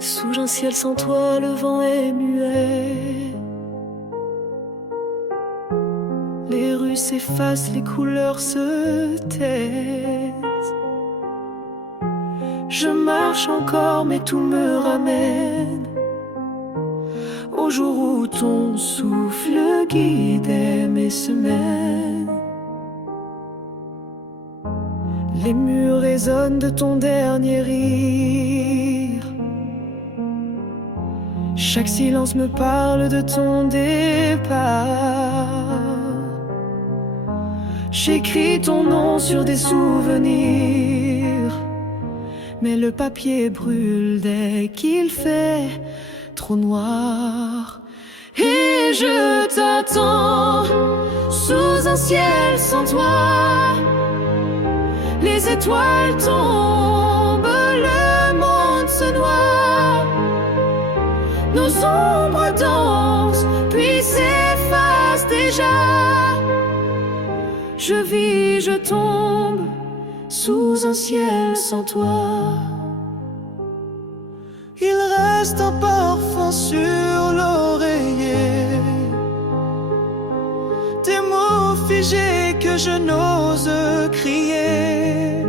Sous un ciel sans toi, le vent est muet. Les rues s'effacent, les couleurs se taisent. Je marche encore, mais tout me ramène au jour où ton souffle guidait mes semaines. Les murs résonnent de ton dernier rire. Chaque silence me parle de ton départ. J'écris ton nom sur des souvenirs, mais le papier brûle dès qu'il fait trop noir. Et je t'attends sous un ciel sans toi. Les étoiles tombent, le monde se noie. Nos ombres dansent, puis s'effacent déjà. Je vis, je tombe sous un ciel sans toi. Il reste un parfum sur l'oreiller, des mots figés que je n'ose crier.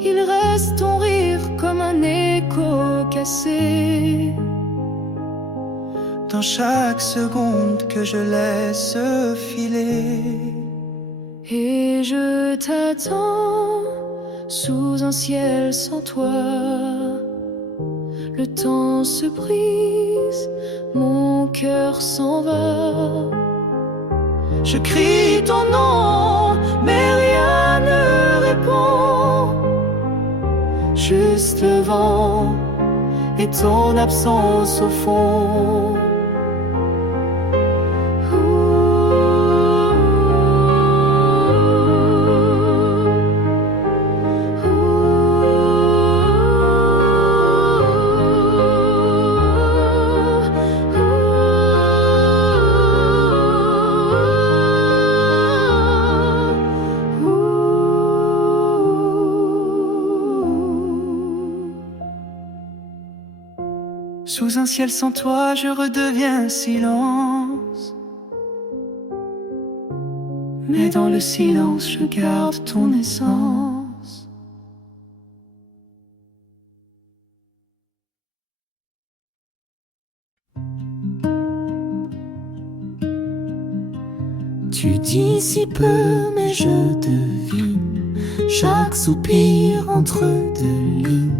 Il reste ton rire comme un écho cassé dans chaque seconde que je laisse filer. Et je t'attends sous un ciel sans toi. Le temps se brise, mon cœur s'en va. Je crie ton nom, mais rien ne répond. Juste le vent et ton absence au fond. Sous un ciel sans toi, je redeviens silence. Mais dans le silence, je garde ton essence. Tu dis si peu, mais je devine chaque soupir entre deux lignes.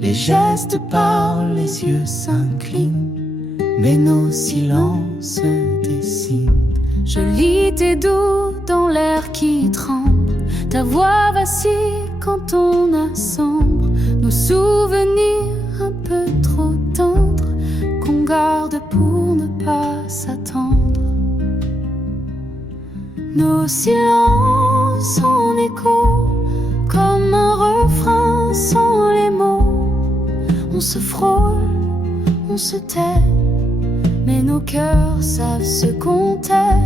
Les gestes parlent, les yeux s'inclinent, mais nos silences se dessinent. Je lis tes doux dans l'air qui tremble. Ta voix vacille quand on assemble nos souvenirs un peu trop tendres qu'on garde pour ne pas s'attendre. Nos silences en écho comme un refrain sans les mots. On se frôle, on se tait, mais nos cœurs savent ce qu'on tait.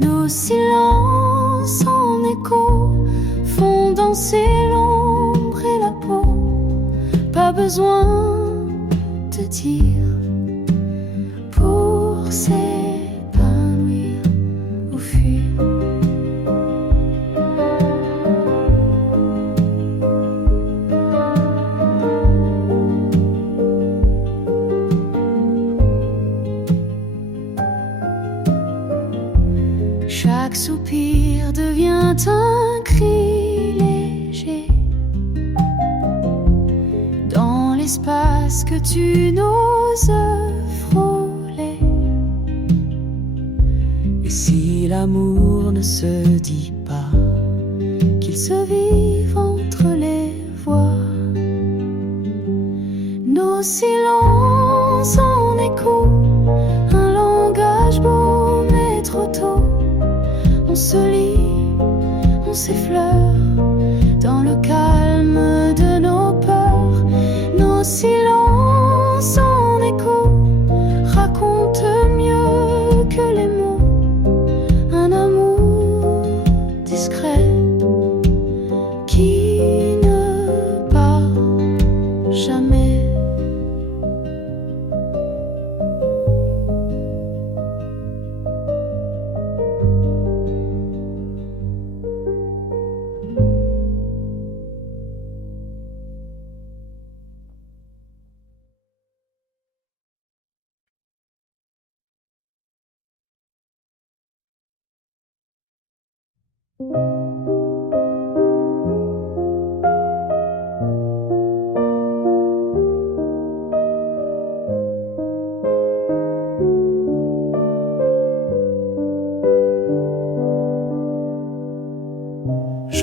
Nos silences en écho font danser l'ombre et la peau. Pas besoin de dire pour s'épanouir ou fuir. Chaque soupir devient un cri léger dans l'espace que tu n'oses frôler. Et si l'amour ne se dit pas, Qu'il se vive entre les voix. Nos silences en écho, un langage beau mais trop tôt. On se lit, on s'effleure dans le calme de nos peurs. Nos silences en écho racontent mieux que les mots un amour discret qui ne part jamais. Je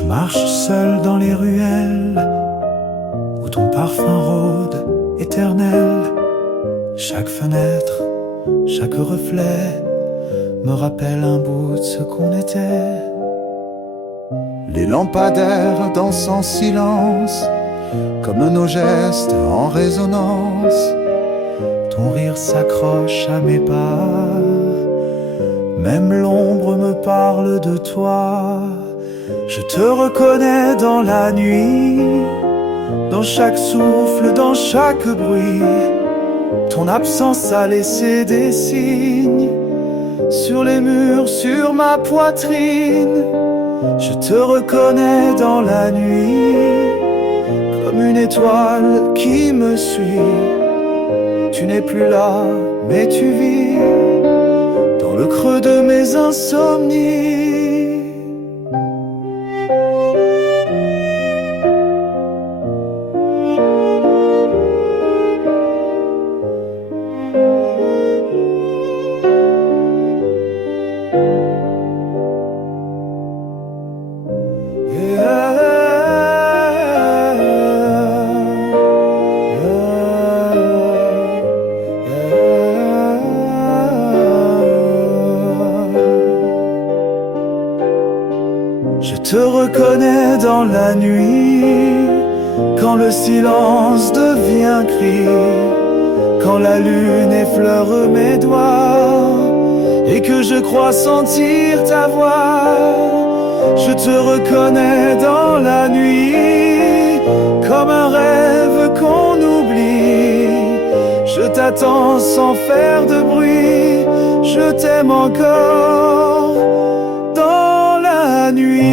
marche seul dans les ruelles où ton parfum rôde éternel. Chaque fenêtre, chaque reflet me rappelle un bout de ce qu'on était. Les lampadaires dansent en silence, comme nos gestes en résonance. Ton rire s'accroche à mes pas, même l'ombre me parle de toi. Je te reconnais dans la nuit, dans chaque souffle, dans chaque bruit. Ton absence a laissé des signes sur les murs, sur ma poitrine. Je te reconnais dans la nuit, comme une étoile qui me suit. Tu n'es plus là, mais tu vis dans le creux de mes insomnies. Je te reconnais dans la nuit, quand le silence devient cri, quand la lune effleure mes doigts et que je crois sentir ta voix. Je te reconnais dans la nuit, comme un rêve qu'on oublie. Je t'attends sans faire de bruit, je t'aime encore dans la nuit.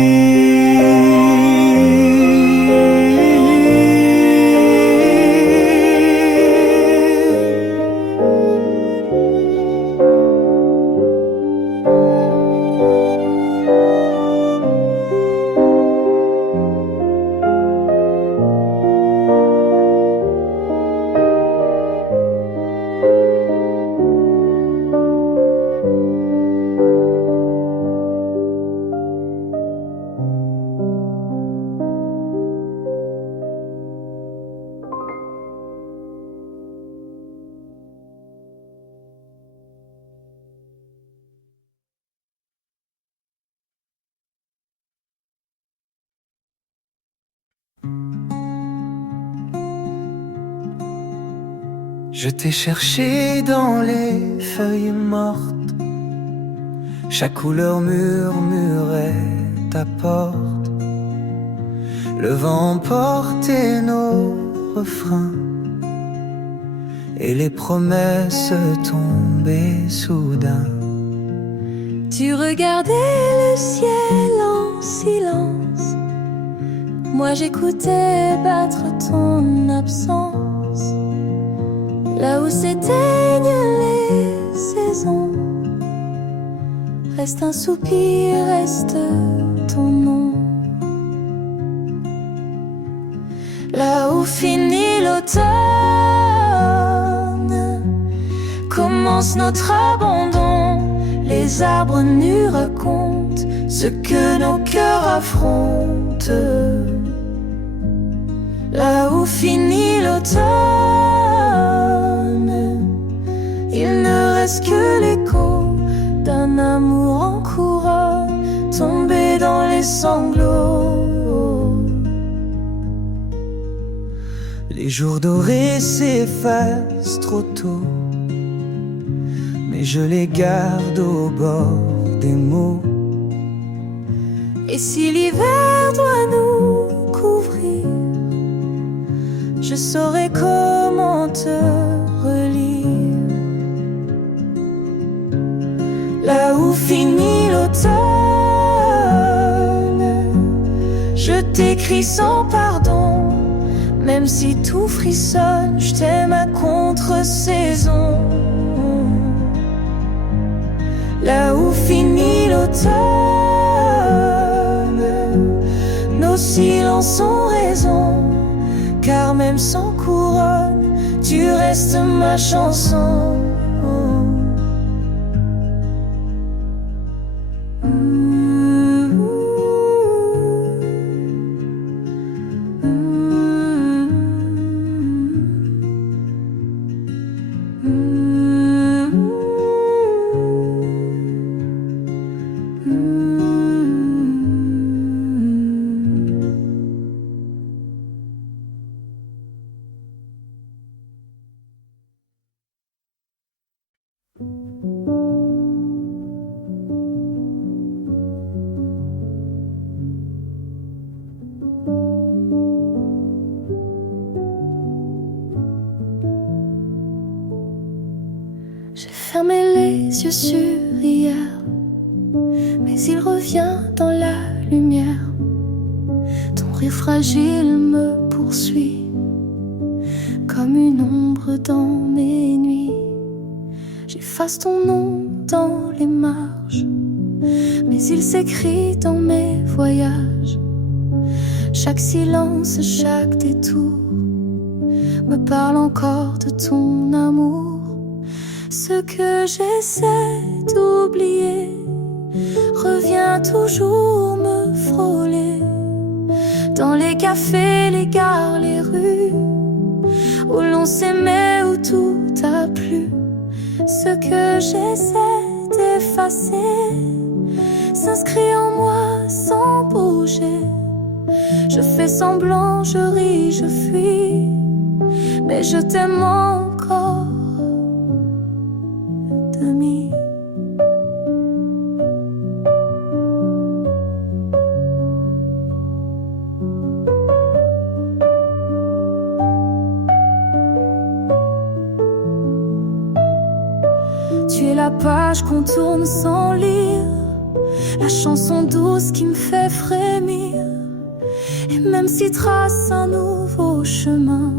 Je t'ai cherché dans les feuilles mortes, chaque couleur murmurait ta porte. Le vent portait nos refrains et les promesses tombaient soudain. Tu regardais le ciel en silence, moi j'écoutais battre ton absence. Là où s'éteignent les saisons, reste un soupir, reste ton nom. Là où finit l'automne, commence notre abandon. Les arbres nus racontent ce que nos cœurs affrontent. Là où finit l'automne, il ne reste que l'écho d'un amour en couronne, tombé dans les sanglots. Les jours dorés s'effacent trop tôt, mais je les garde au bord des mots. Et si l'hiver doit nous couvrir, je saurai comment te relire. Là où finit l'automne, je t'écris sans pardon. Même si tout frissonne, je t'aime à contre-saison. Là où finit l'automne, chansons raison, car même sans couronne, tu restes ma chanson. J'ai fermé les yeux sur hier, mais il revient dans la lumière. Ton rire fragile me poursuit, comme une ombre dans mes nuits. J'efface ton nom dans les marges, mais il s'écrit dans mes voyages. Chaque silence, chaque détour me parle encore de ton amour. Ce que j'essaie d'oublier revient toujours me frôler. Dans les cafés, les gares, les rues, où l'on s'aimait, où tout a plu. Ce que j'essaie d'effacer s'inscrit en moi sans bouger. Je fais semblant, je ris, je fuis, mais je t'aime encore. Demi. Tu es la page qu'on tourne sans lire, la chanson douce qui me fait frémir. Et même si trace un nouveau chemin,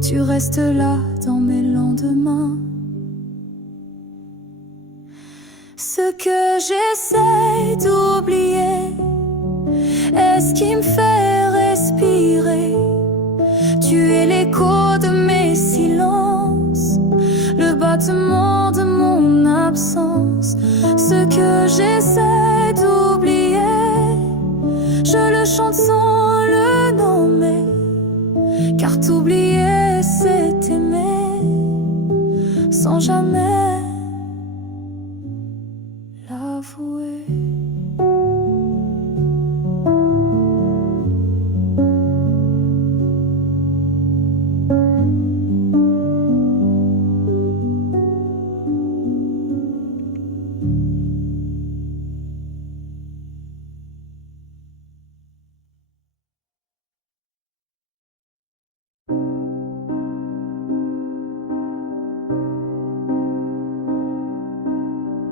tu restes là dans mes lendemains. Ce que j'essaie d'oublier est ce qui me fait respirer. Tu es l'écho de mes silences, le battement de mon absence. Ce que j'essaie d'oublier, je le chante sans le nommer, car t'oublier c'est aimer sans jamais l'avouer.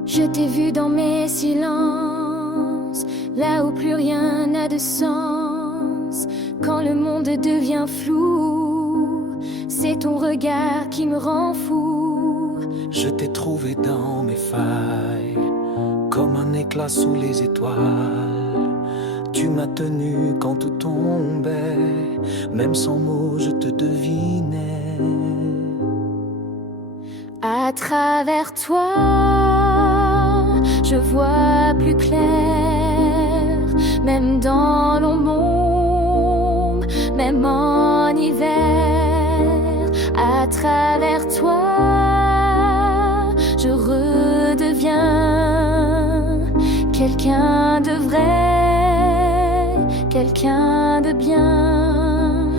Je t'ai vu dans mes silences, là où plus rien n'a de sens. Quand le monde devient flou, c'est ton regard qui me rend fou. Je t'ai trouvé dans mes failles, comme un éclat sous les étoiles. Tu m'as tenu quand tout tombait, même sans mots je te devinais. À travers toi, je vois plus clair, même dans l'ombre, même en hiver. À travers toi, je redeviens quelqu'un de vrai, quelqu'un de bien.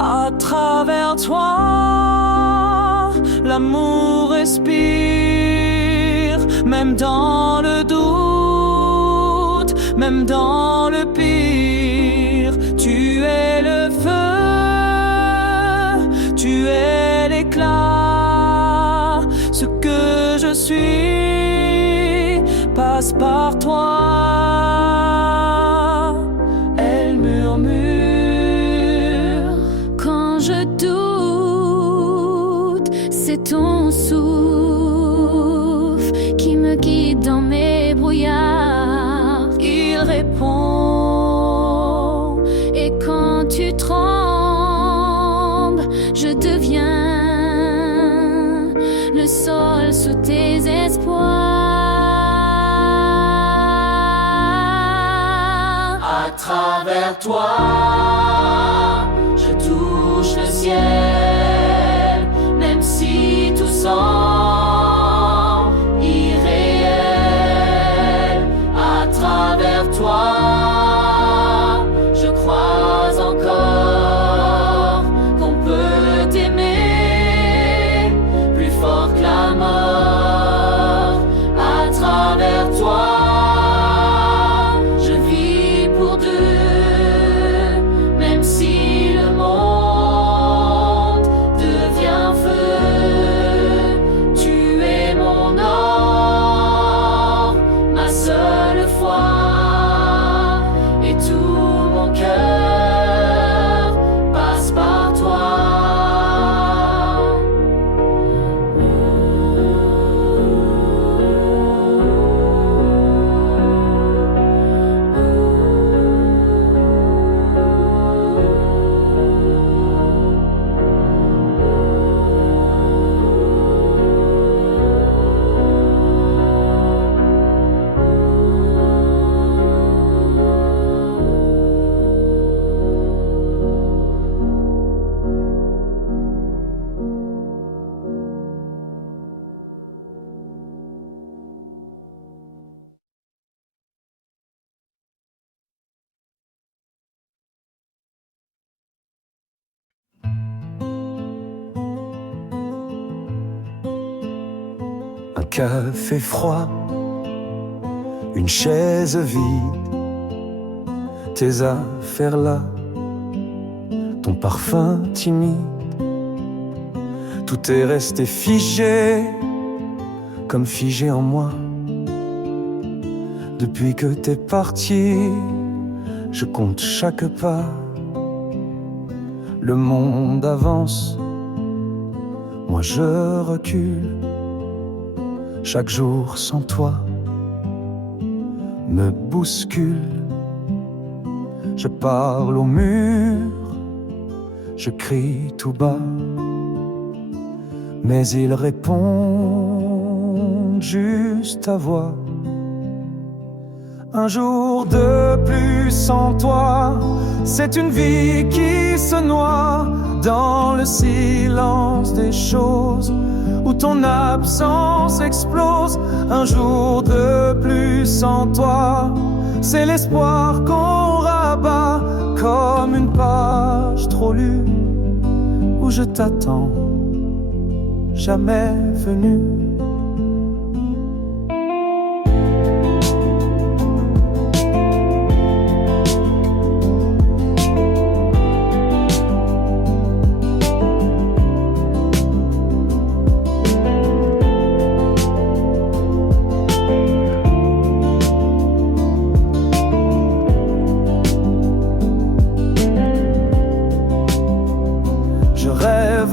À travers toi, l'amour respire, même dans le doute, même dans le pire. Tu es le feu, tu es l'éclat. Ce que je suis passe par toi. Elle murmure quand je doute, c'est ton souffle qui me guide dans mes brouillards. il répond, Et quand travers toi, je touche le ciel, même si tout semble irréel. À travers toi, je crois encore qu'on peut t'aimer plus fort que la mort. À travers toi, un café froid, une chaise vide, tes affaires là, ton parfum timide, tout est resté figé, comme figé en moi. Depuis que t'es parti, je compte chaque pas. Le monde avance, moi je recule. Chaque jour sans toi me bouscule. Je parle au mur, je crie tout bas, mais il répond juste à voix. Un jour de plus sans toi, c'est une vie qui se noie dans le silence des choses, où ton absence explose. Un jour de plus sans toi, c'est l'espoir qu'on rabat comme une page trop lue, où je t'attends, jamais venu.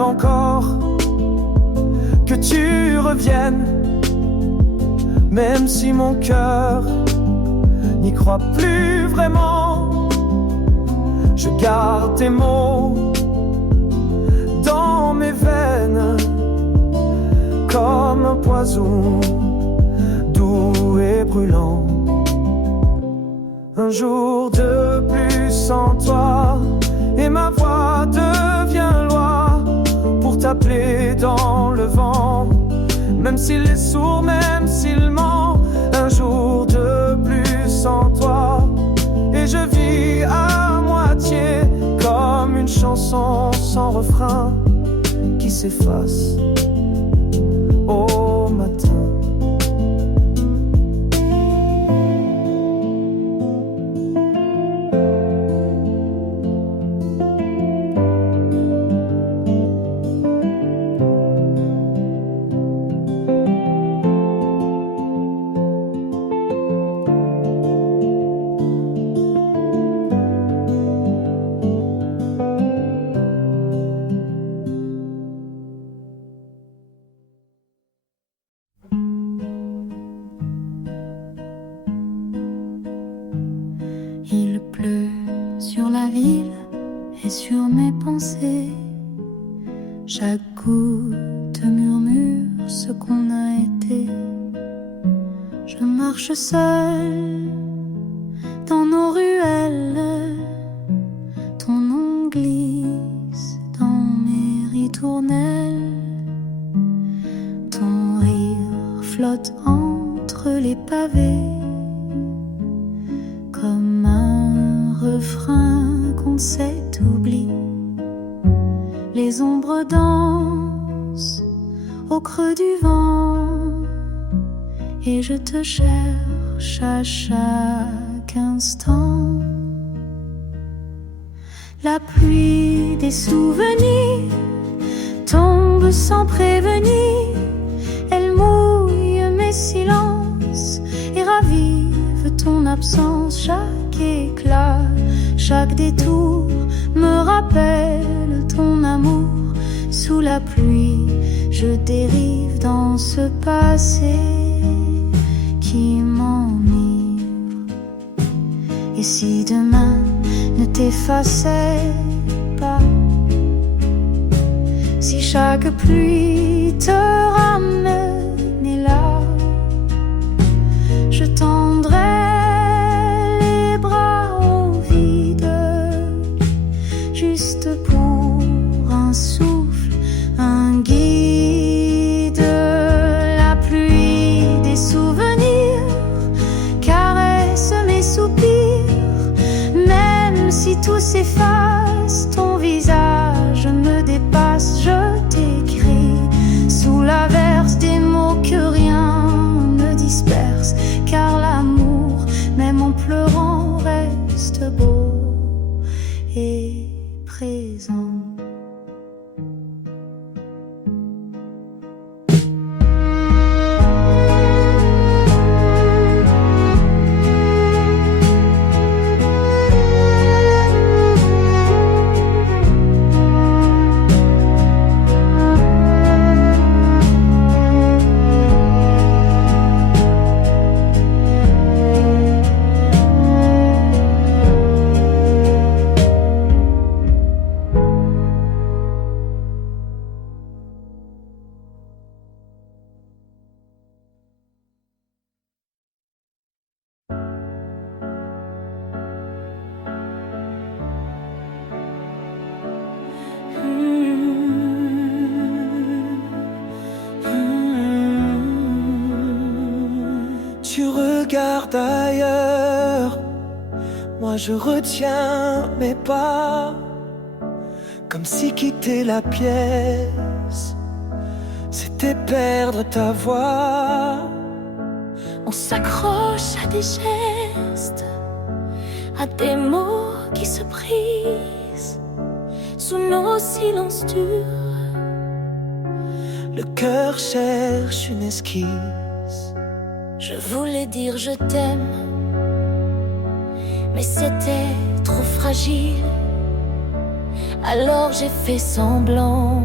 Encore que tu reviennes, même si mon cœur n'y croit plus vraiment. Je garde tes mots dans mes veines comme un poison doux et brûlant. Un jour de plus sans toi, et ma voix devient loi pour t'appeler dans le vent, même s'il est sourd, même s'il ment. Un jour de plus sans toi, et je vis à moitié comme une chanson sans refrain qui s'efface au matin. Il pleut sur la ville et sur mes pensées. Chaque goutte murmure ce qu'on a été. Je marche seule dans nos ruelles, refrain qu'on sait oublier. Les ombres dansent au creux du vent et je te cherche à chaque instant. La pluie des souvenirs tombe sans prévenir. Elle mouille mes silences et ravive ton absence. Chaque éclat, chaque détour me rappelle ton amour. Sous la pluie, je dérive dans ce passé qui m'enivre. Et si demain ne t'effaçait pas, si chaque pluie te ramenait là, je tendrais les bras au vide, juste pour un souffle, un guide. La pluie des souvenirs caresse mes soupirs. Même si tout s'efface, ton visage me dépasse. Je t'écris sous l'averse des mots que rien ne disperse. Car l'amour, même en pleurant, reste beau et présent. Tu regardes ailleurs, moi je retiens mes pas, comme si quitter la pièce, c'était perdre ta voix. On s'accroche à des gestes, à des mots qui se brisent sous nos silences durs. Le cœur cherche une esquisse. Je voulais dire je t'aime, mais c'était trop fragile. Alors j'ai fait semblant,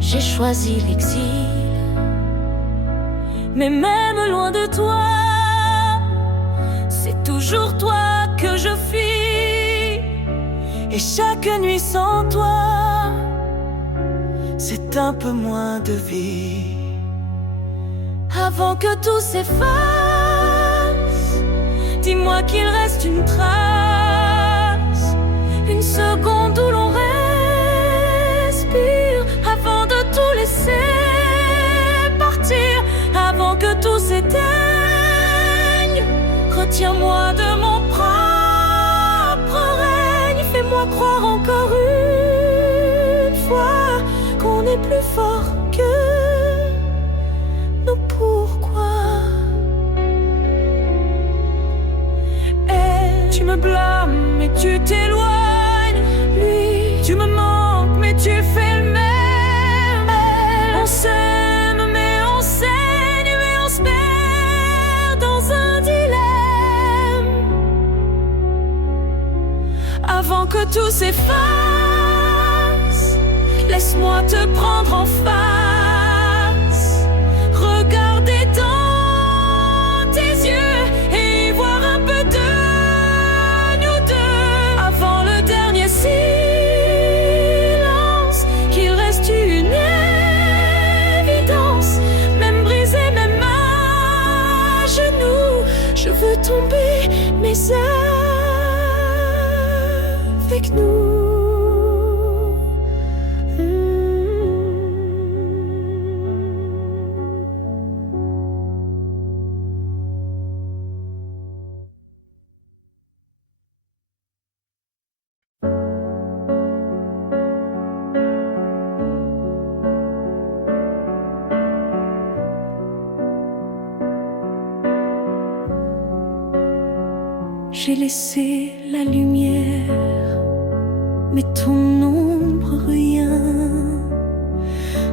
j'ai choisi l'exil. Mais même loin de toi, c'est toujours toi que je fuis. Et chaque nuit sans toi, c'est un peu moins de vie. Avant que tout s'efface, dis-moi qu'il reste une trace, une seconde où l'on respire, avant de tout laisser partir, avant que tout s'éteigne. Retiens-moi de mon propre règne, fais-moi croire encore une fois qu'on est plus fort que nos pourquoi. Elle, tu me blâmes mais tu t'éloignes. Lui, Tu me manques mais tu fais le même. elle, On s'aime mais on saigne, mais on se perd dans un dilemme. Avant que tout s'efface, laisse-moi te prendre en face, regarder dans tes yeux et voir un peu de nous deux. Avant le dernier silence, qu'il reste une évidence. Même brisé, même à genoux, je veux tomber, mais avec nous. j'ai laissé la lumière, mais ton ombre rien.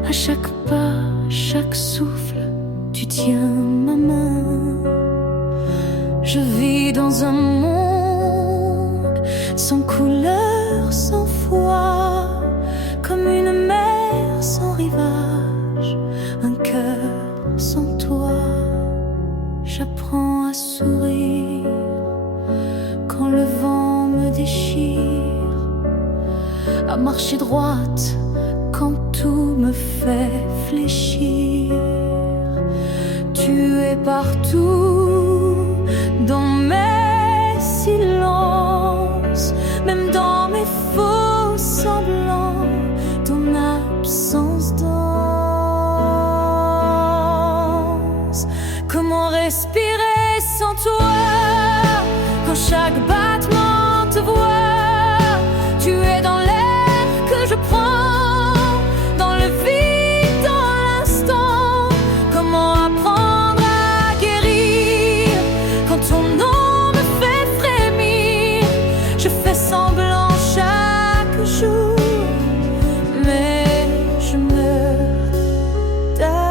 À chaque pas, chaque souffle, tu tiens ma main. Je vis dans un monde sans couleur, sans foi, comme une mer sans rivage, un cœur sans toi. J'apprends à sourire quand le vent me déchire, à marcher droite quand tout me fait fléchir. Tu es partout dans mes silences, même dans mes faux semblants, ton absence danse. Comment respirer sans toi, quand chaque battement te voit? Tu es dans l'air que je prends, dans le vide, dans l'instant. Comment apprendre à guérir quand ton nom me fait frémir? Je fais semblant chaque jour, mais je meurs d'amour.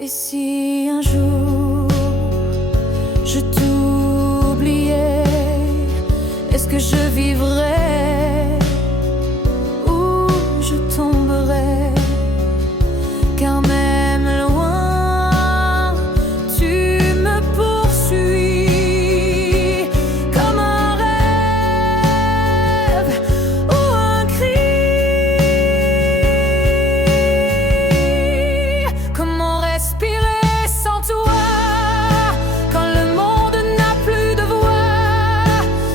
Et si un jour je t'oubliais, est-ce que je vivrais ou je tomberais? Car même loin, tu me poursuis comme un rêve ou un cri. Comment respirer sans toi, quand le monde n'a plus de voix?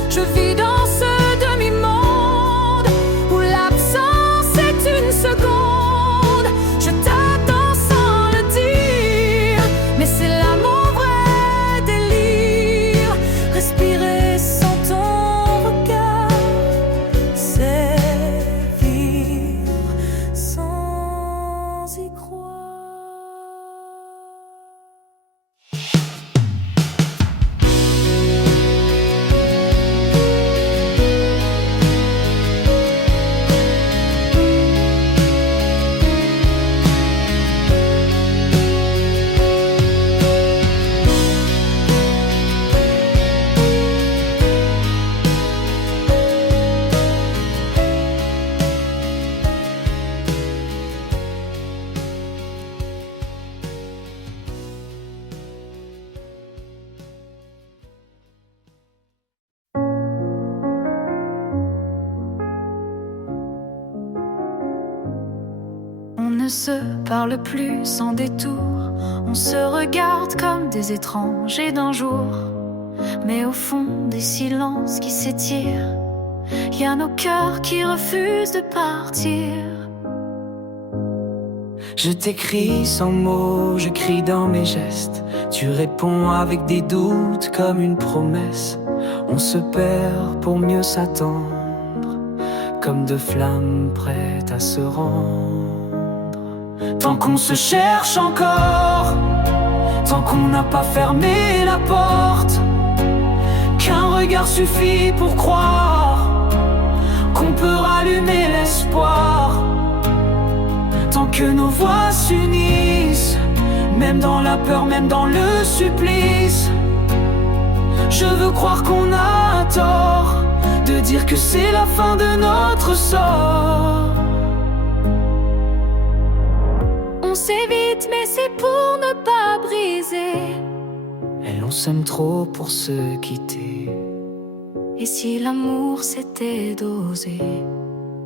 Je vis dans ce demi-monde où l'absence est une seconde. Je t'attends sans le dire, mais c'est là mon vrai délire. Respirer sans ton regard, c'est vivre sans y croire. On ne se parle plus sans détour, on se regarde comme des étrangers d'un jour. Mais au fond des silences qui s'étirent, y a nos cœurs qui refusent de partir. Je t'écris sans mots, je crie dans mes gestes. Tu réponds avec des doutes comme une promesse. On se perd pour mieux s'attendre, comme deux flammes prêtes à se rendre. Tant qu'on se cherche encore, tant qu'on n'a pas fermé la porte, qu'un regard suffit pour croire qu'on peut rallumer l'espoir. Tant que nos voix s'unissent, même dans la peur, même dans le supplice, je veux croire qu'on a tort de dire que c'est la fin de notre sort. On s'évite, mais c'est pour ne pas briser. Et l'on s'aime trop pour se quitter. Et si l'amour c'était d'oser,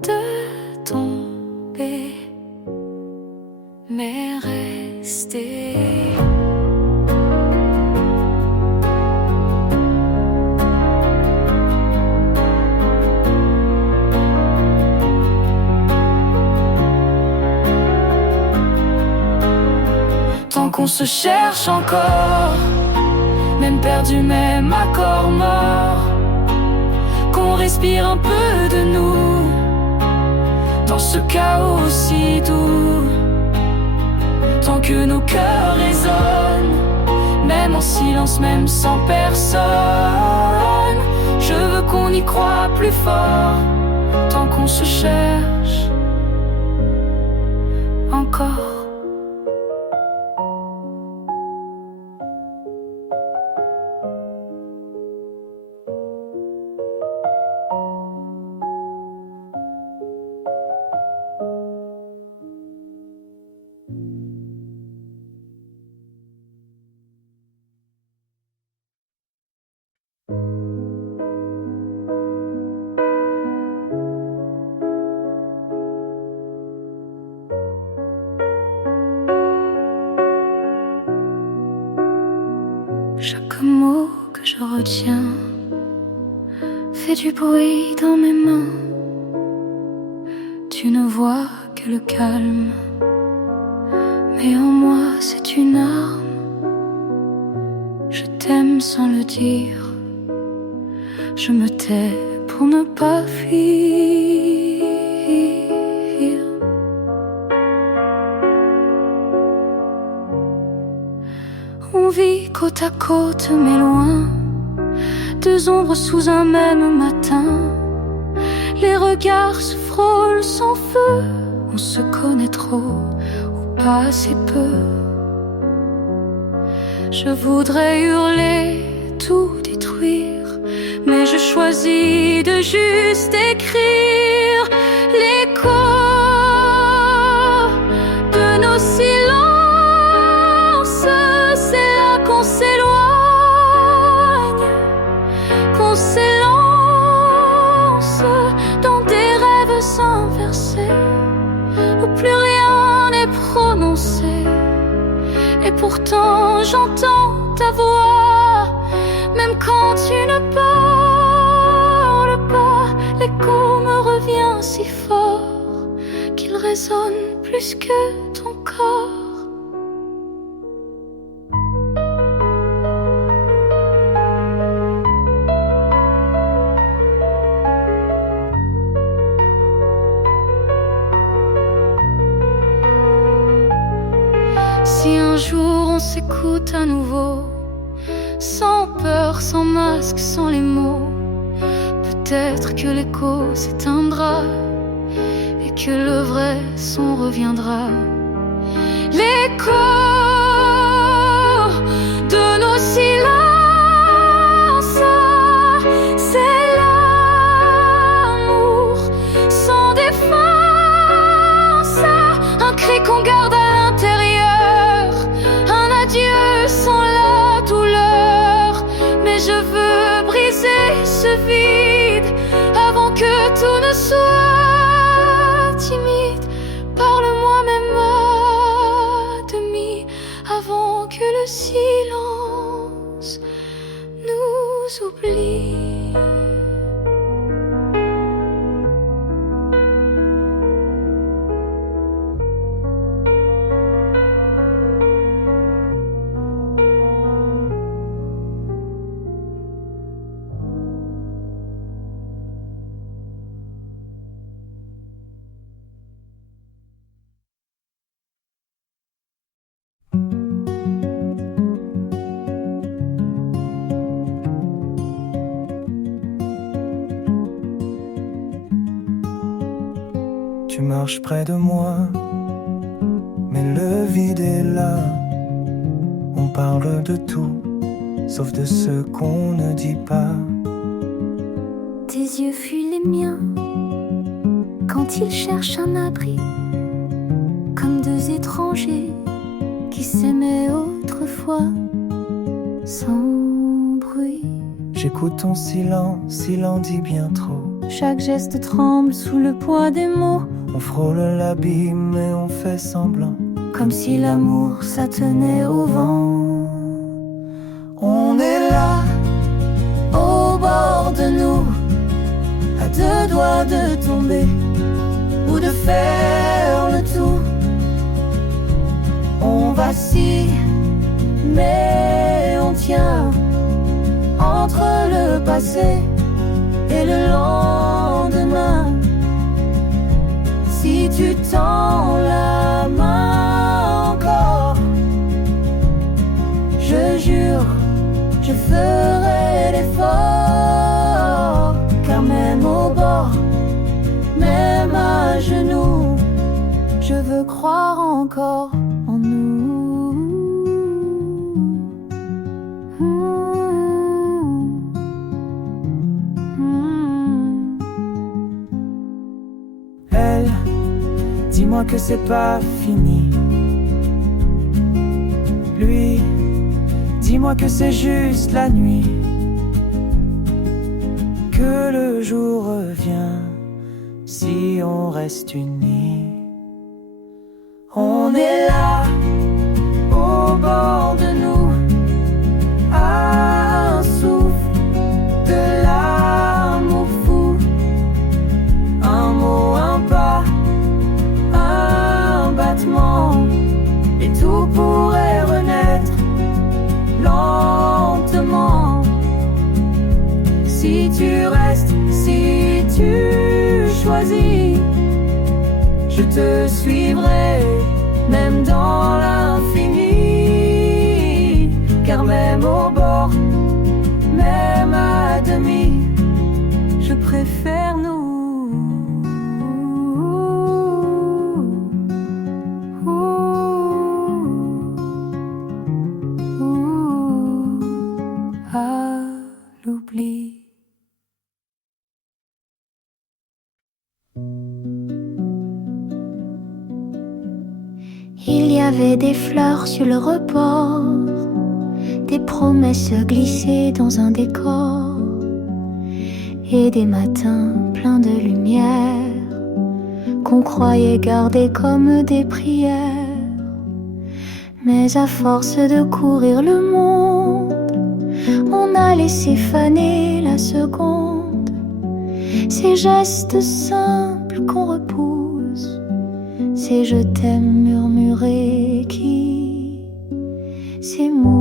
de tomber, mais rester. Tant qu'on se cherche encore, même perdu, même accord mort, qu'on respire un peu de nous dans ce chaos si doux. Tant que nos cœurs résonnent, t'aime en silence même sans personne. Je veux qu'on y croie plus fort, tant qu'on se cherche encore. Chaque mot que je retiens fait du bruit dans mes mains. Tu ne vois que le calme, mais en moi c'est une arme. Je t'aime sans le dire, je me tais pour ne pas fuir. On vit côte à côte mais loin, deux ombres sous un même matin. Les regards se frôlent sans feu, on se connaît trop ou pas assez peu. Je voudrais hurler, tout détruire, mais je choisis de juste écrire l'écho de nos silences. C'est là qu'on s'éloigne, qu'on s'élance dans des rêves inversés où plus rien n'est prononcé. Et pourtant j'entends ta voix, même quand tu ne parles pas. L'écho me revient si fort qu'il résonne plus que ton corps. Si un jour on s'écoute à nouveau, sans peur, sans masque, sans les mots, peut-être que l'écho s'éteindra et que le vrai son reviendra. L'écho de nos silences, c'est l'amour sans défense, un cri qu'on garde à l'intérieur, un adieu sans la douleur. Mais je veux briser ce vide avant que tout ne soit timide. Parle-moi même à demi, avant que le silence nous oublie. Tu marches près de moi, mais le vide est là. On parle de tout, sauf de ce qu'on ne dit pas. Tes yeux fuient les miens quand ils cherchent un abri, comme deux étrangers qui s'aimaient autrefois sans bruit. J'écoute ton silence, il en dit bien trop. Chaque geste tremble sous le poids des mots. On frôle l'abîme et on fait semblant, comme si l'amour ça tenait au vent. On est là, au bord de nous, à deux doigts de tomber ou de faire le tour. On vacille, mais on tient entre le passé et le lendemain. Si tu tends la main encore, je jure encore en nous. Elle, dis-moi que c'est pas fini. Lui, dis-moi que c'est juste la nuit, que le jour revient si on reste unis. On est là, au bord de nous, à un souffle de l'amour fou. Un mot, un pas, un battement, et tout pourrait renaître lentement. Si tu restes, si tu choisis, je te suivrai, même dans l'infini. Car même au bord, même à demi, je préfère nous. À l'oubli. Il y avait des fleurs sur le rebord, des promesses glissées dans un décor, et des matins pleins de lumière qu'on croyait garder comme des prières. Mais à force de courir le monde, on a laissé faner la seconde. Ces gestes simples qu'on repousse, ces je t'aime murmurés qui s'émoussent.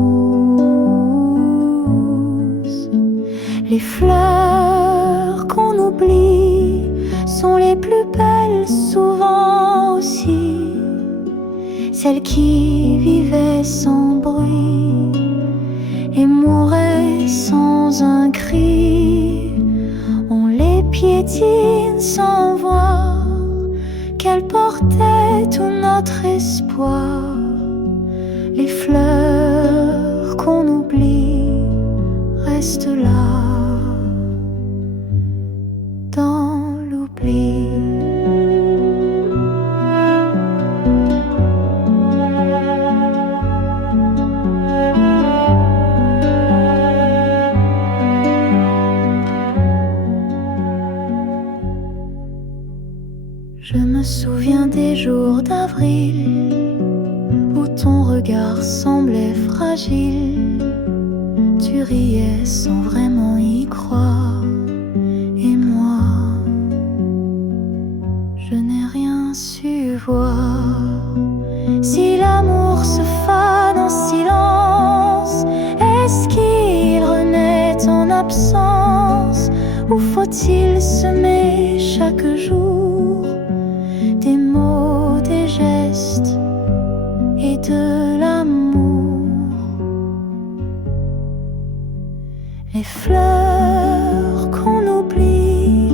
Les fleurs qu'on oublie sont les plus belles souvent aussi, celles qui vivaient sans bruit et mouraient sans un cri. On les piétine sans voir qu'elles portaient tout notre espoir. Les fleurs qu'on oublie restent là, dans l'oubli. Je me souviens des jours d'avril où ton regard semblait fragile. Tu riais sans vraiment y croire, et moi, je n'ai rien su voir. Si l'amour se fane en silence, est-ce qu'il renaît en absence, ou faut-il semer chaque jour des mots, des gestes et de l'amour? Les fleurs qu'on oublie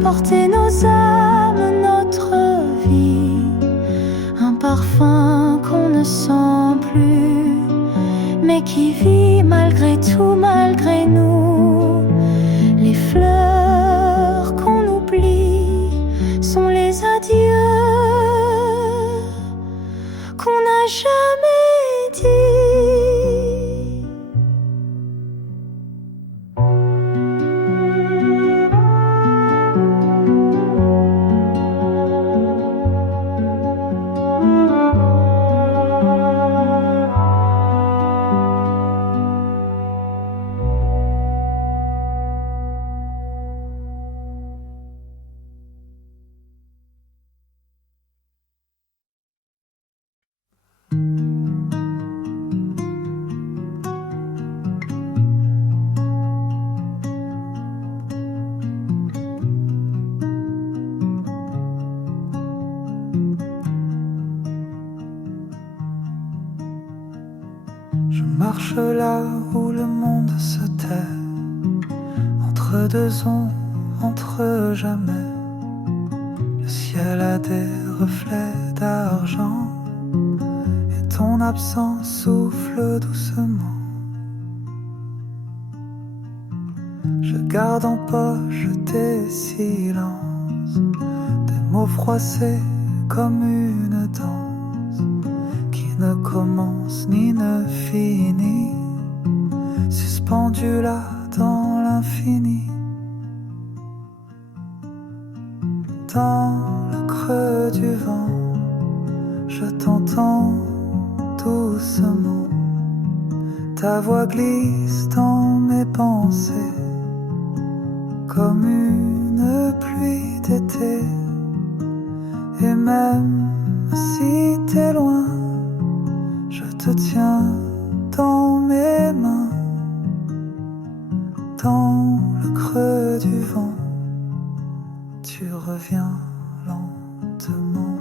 portaient nos âmes, notre vie, un parfum qu'on ne sent plus, mais qui vit malgré tout, malgré nous. Les fleurs qu'on oublie sont les adieux qu'on n'a jamais dit. Je marche là où le monde se tait, entre deux ombres, entre jamais. Le ciel a des reflets d'argent ton absence souffle doucement. Je garde en poche tes silences, des mots froissés comme une danse qui ne commence ni ne finit, suspendu là dans l'infini. Dans le creux du vent, je t'entends doucement. Ta voix glisse dans mes pensées comme une pluie d'été. Et même si t'es loin, je te tiens dans mes mains. Dans le creux du vent, tu reviens lentement.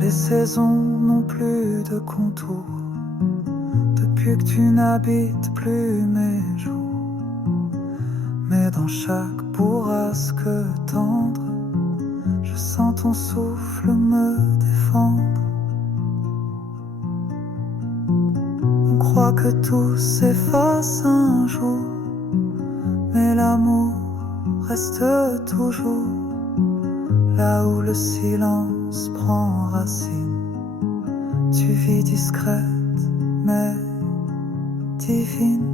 Les saisons n'ont plus de contour depuis que tu n'habites plus mes jours. Mais dans chaque bourrasque tendre, je sens ton souffle me défendre. On croit que tout s'efface un jour, mais l'amour reste toujours là où le silence prend racine. Tu vis discrète mais divine.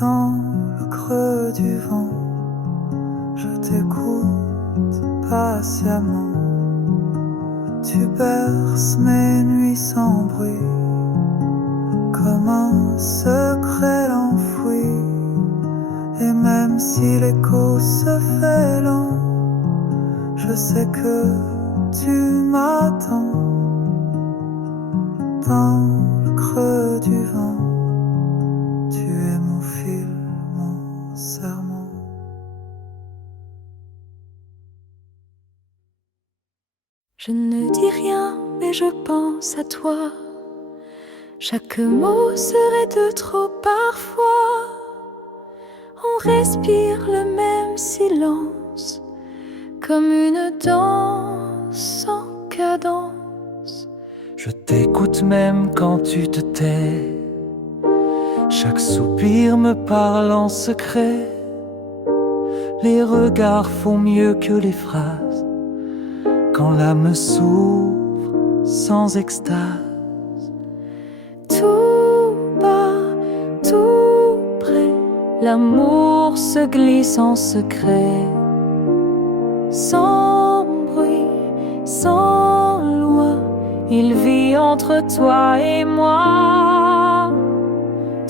Dans le creux du vent, je t'écoute patiemment. Tu berces mes nuits sans bruit, comme un secret enfoui. Et même si l'écho se fait lent, je sais que tu m'attends. Dans le creux du vent, tu es mon fil, mon serment. Je ne dis rien, mais je pense à toi. Chaque mot serait de trop parfois. On respire le même silence, comme une danse sans cadence. Je t'écoute même quand tu te tais. Chaque soupir me parle en secret. Les regards font mieux que les phrases quand l'âme s'ouvre sans extase. Tout bas, tout près, l'amour se glisse en secret. Sans bruit, sans loi, il vit entre toi et moi.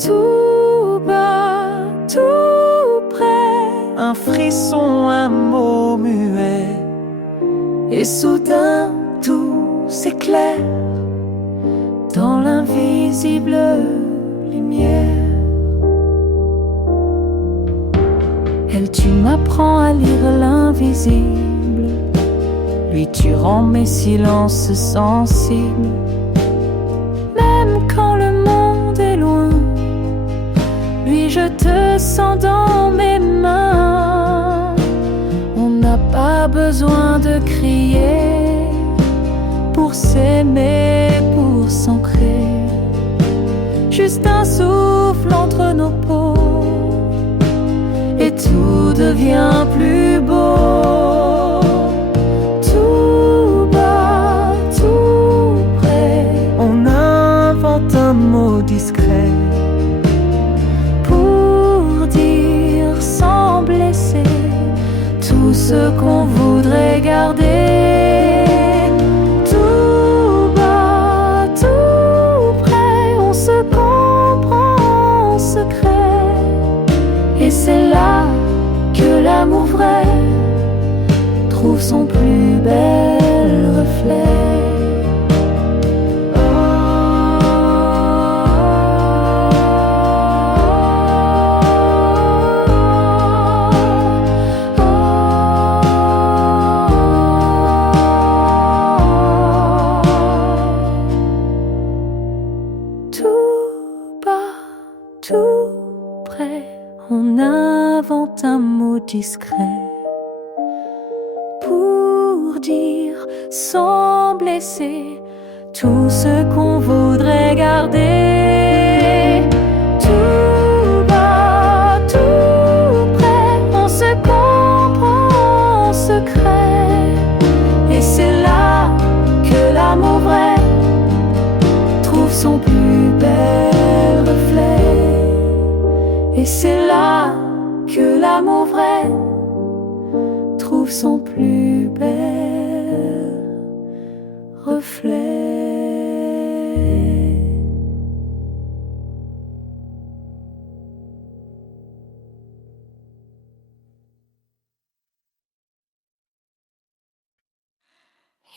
Tout bas, tout près, Un frisson, un mot muet, et soudain tout s'éclaire dans l'invisible lumière. Elle, tu m'apprends à lire l'invisible. Lui, tu rends mes silences sensibles. Même quand le monde est loin, lui, je te sens dans mes mains. On n'a pas besoin de crier pour s'aimer, pour s'ancrer. Juste un souffle entre nos peaux et tout devient plus beau. Tout bas, tout près, on invente un mot discret pour dire sans blesser tout ce qu'on voudrait garder. Tout bas, tout près, on se comprend en secret. Et c'est là que l'amour vrai tout près, on invente un mot discret pour dire sans blesser tout ce qu'on voudrait garder. Tout bas, tout près, on se comprend en secret. Et c'est là que l'amour vrai trouve son plus bel reflet. Et c'est là que l'amour vrai trouve son plus bel reflet.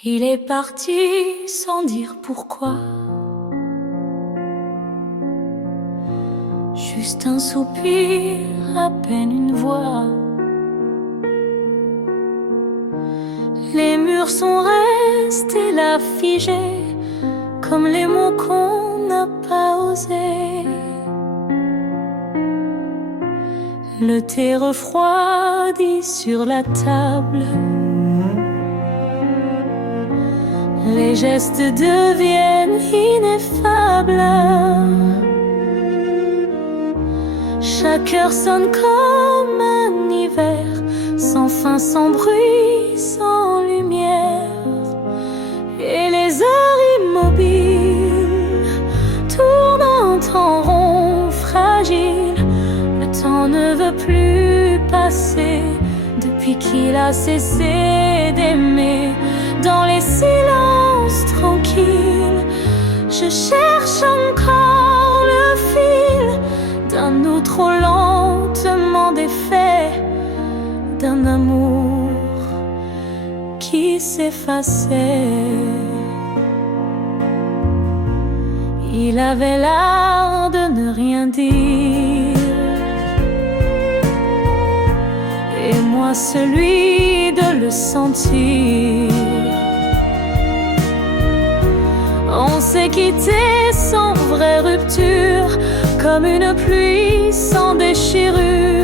Il est parti sans dire pourquoi. Juste un soupir, à peine une voix. Les murs sont restés là figés, comme les mots qu'on n'a pas osés. Le thé refroidi sur la table. Les gestes deviennent ineffables. Chaque heure sonne comme un hiver, sans fin, sans bruit, sans lumière. Et les heures immobiles tournant en rond fragile. Le temps ne veut plus passer depuis qu'il a cessé d'aimer. Dans les silences tranquilles, je cherche encore le fil d'un nous trop lentement défait, d'un amour qui s'effaçait. Il avait l'art de ne rien dire, et moi celui de le sentir. On s'est quitté sans vraie rupture, comme une pluie sans déchirure.